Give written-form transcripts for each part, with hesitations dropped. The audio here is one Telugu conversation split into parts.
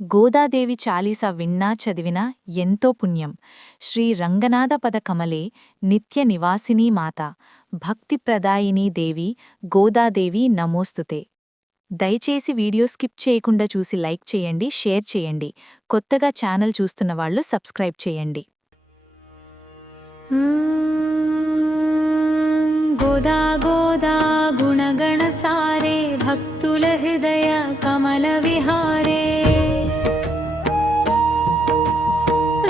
గోదాదేవి చాలీస విన్నా చదివినా ఎంతో పుణ్యం. శ్రీ రంగనాథపద కమలే నిత్య నివాసినీ మాత భక్తిప్రదాయినీ దేవి గోదాదేవి నమోస్తుతే. దయచేసి వీడియో స్కిప్ చేయకుండా చూసి లైక్ చేయండి, షేర్ చేయండి. కొత్తగా ఛానల్ చూస్తున్నవాళ్లు సబ్స్క్రైబ్ చేయండి. గోదా గోదా గుణగణసారే భక్తుల హృదయ కమల విహారే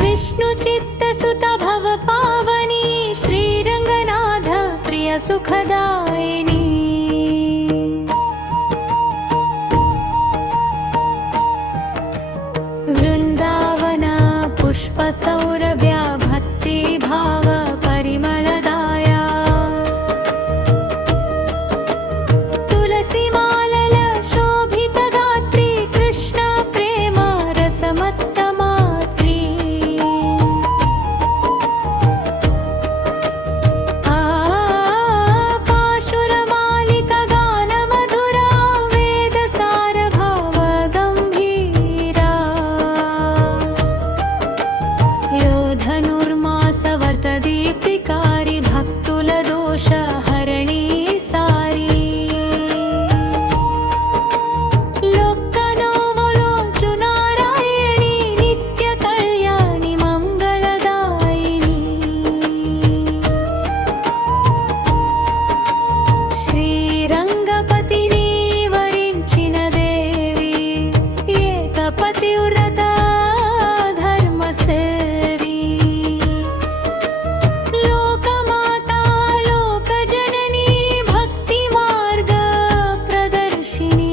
విష్ణు చిత్తసుత భవ పావని శ్రీరంగనాథ ప్రియ సుఖదాయిని వృందావన పుష్ప సౌరభ్య భక్తి భావ పరిమళదాయ తులసి మాలల శోభిత గాత్రి కృష్ణ ప్రేమ రసమత్త మాత్రి పాశుర మాలిక గాన మధురా వేద సార భావ గంభీరా యోధనుర్మాస వర్త దీప్తికారి భక్తుల దోష హరణి సారి లోకనోమలోచునారాయణి నిత్య కళ్యాణి మంగళదాయిని శ్రీరంగపతిని వరించిన దేవి ఏకపతివ్రత ధర్మసేవి లోకమాతా లోకజననీ భక్తి మార్గ ప్రదర్శిని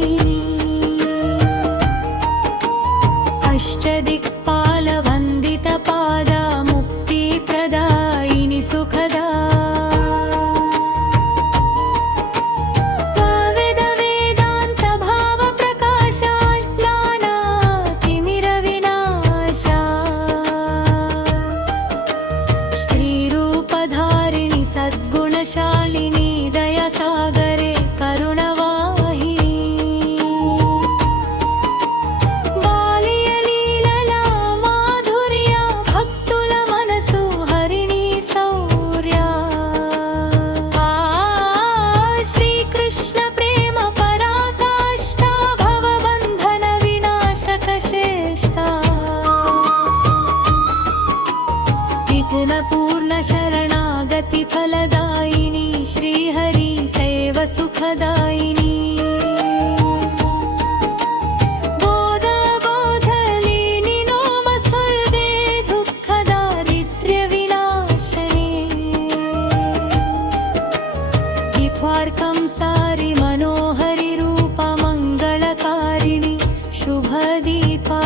అష్టదిక్పాల వందిత పాద ముక్తి ప్రదాయిని సుఖదా వేద వేదాంత భావ ప్రకాశ జ్ఞాన తిమిర వినాశ శ్రీరూపధారిణి సద్గుణశాలిని దయా సాగరే కరుణవాహిని బాల్య లీలల మాధుర్య భక్తుల మనసు హరిణి శౌర్య శ్రీకృష్ణ ప్రేమ పరాకాష్ఠ భవబంధన వినాశక శ్రేష్ఠ విఘ్న పూర్ణ శరణాగతి ఫలదాయిని శ్రీహరి సేవ సుఖదాయిని బోధ బోధలీని నోమ స్వర్దే దుఃఖ దారిద్ర్య వినాశనే విద్వార్కం సారి మనోహరి రూప మంగళకారిణి శుభదీపా